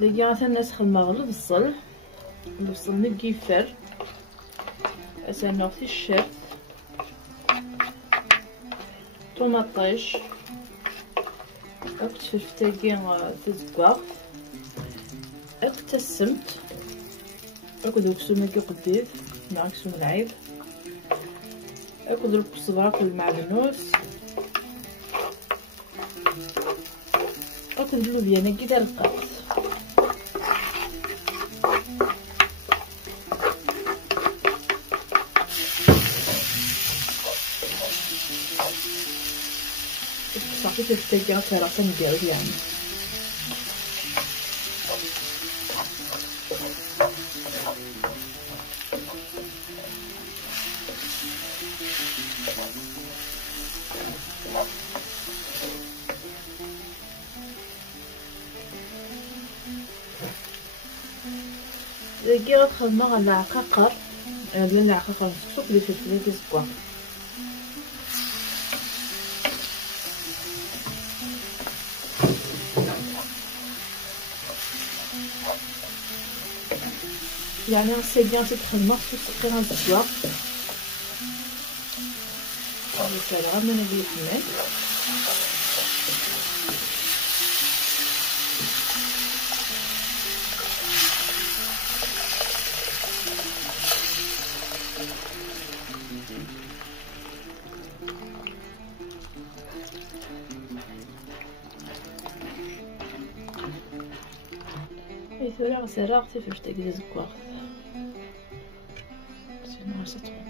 دقيقة مثلا نسخ المغلي البصل نبقي يفر أسنوغ الشرط طوماطيش أكت فلفتاكي تزقاق أكت السمت أكد وكسو ماكي قديد مع كسو ملعيب أكد الكزبرة المعدنوس أكد اللوبيا ناكي دار القاط صافي تفتكر فراسة نديرو يعني دقيقة تخدمو على العقاقر بلا العقاقر مسكسوك لي فلفل كيزكوا يعني غسيدي تخدمو خصو تسقي الزبوا هذا غير من هذا يحمل ثورة غسالة غسي فلفل كدا زكوا سينو غسطهم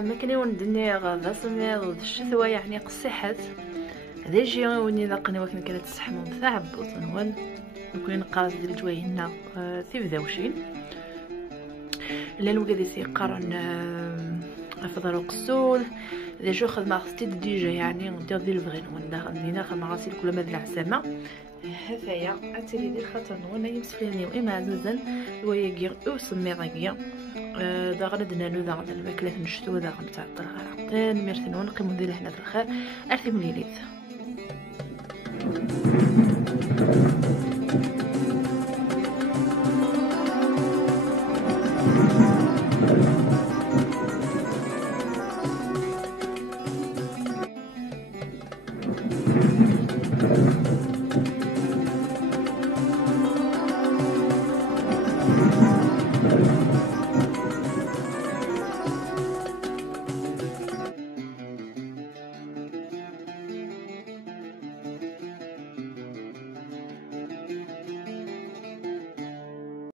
ما كنيون دنيا غادا سميض الشتوى يعني قصيحات هذا يجي وني لقني وكن كانت تسحمون تاع بوطنول نكون نقاص ديال جوايهنا في بداوشين لا الوقت يقارن افضل قسول اذا جو خدمه خصتي ديجا يعني ندير ديال الفغين وندخل خدمه غاسيل كل ما د العسامه هفايا اتري ديال خاطر وانا يمسفلني واما عزازا ويا او سميضه دا غندنا نو دا غندنا الماكله نشتو دا غنتاع الغرا ميرتنون نقيمو ديال هنا في الخير ارثي مليليت